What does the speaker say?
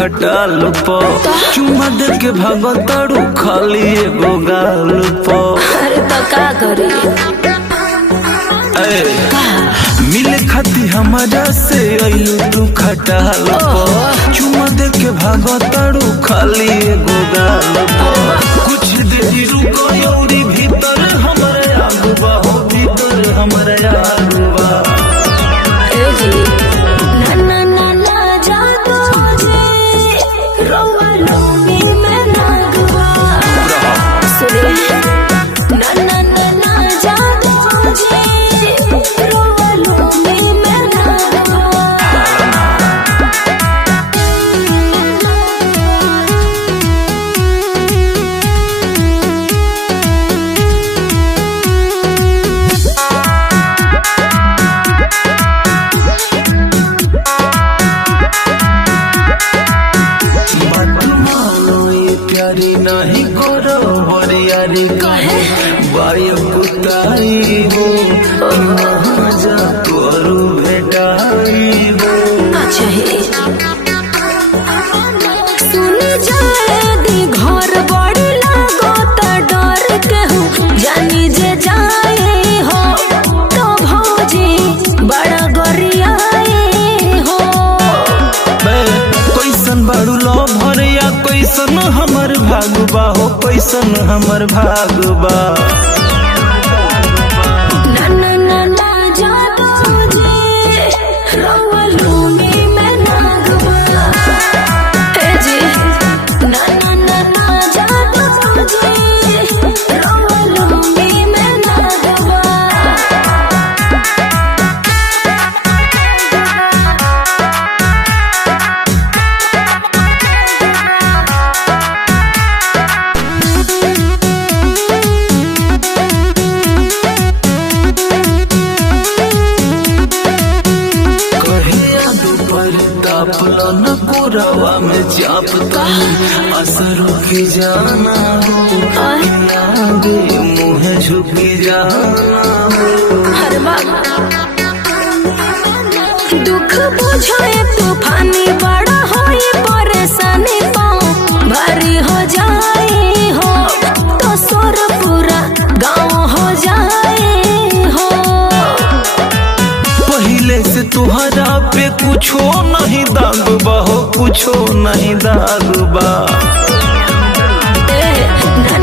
खटाल प चुमा दे के भागो तारू खाली एगो गाल प। अरे तो का करी मिले खाती हमारा से आयु तू खटाल प चुमा दे के भागो तारू खाली एगो गाल प। कुछ देरी रुको यौरी भीतर हमारे आगुबा हो भीतर हमारे आगुबा। ए जी ना ना ना ना जा तो जी रोवा लोनी में नागवा सुने ना ना ना ना जा तो जी रोवा लोनी में नागवा। प्यारी नहीं करो बरियारी कहे बायो कुताई हो कहाँ जा करू भेटाई हो। अच्छा है सुन जाए दी घर बड़ी लागो तो डर के हूँ जानी जे जाए हो तो भौजी बड़ा गरियाए हो। कैसन बाड़ू लो भरिया कैसन हमर भागबा हो कैसन हमर भागबा। ना ना ना ना जा तो जी रोवा लोनी में नागवा। ए जी ना ना ना ना जा तो जी रोवा लोनी में नागवा। तापलो न कोरावा में चापता असरों की जाना हो आगे मुँह झुकी जाना हो। हर बाबा दुख बुझाए तूफानी बड़ा होए परेशानी पाँव भारी हो जाए हो तो सोर पूरा गाँव हो जाए हो। पहले से तुहरा पे कुछो नहीं दागबा हो कुछो नहीं दागबा। ना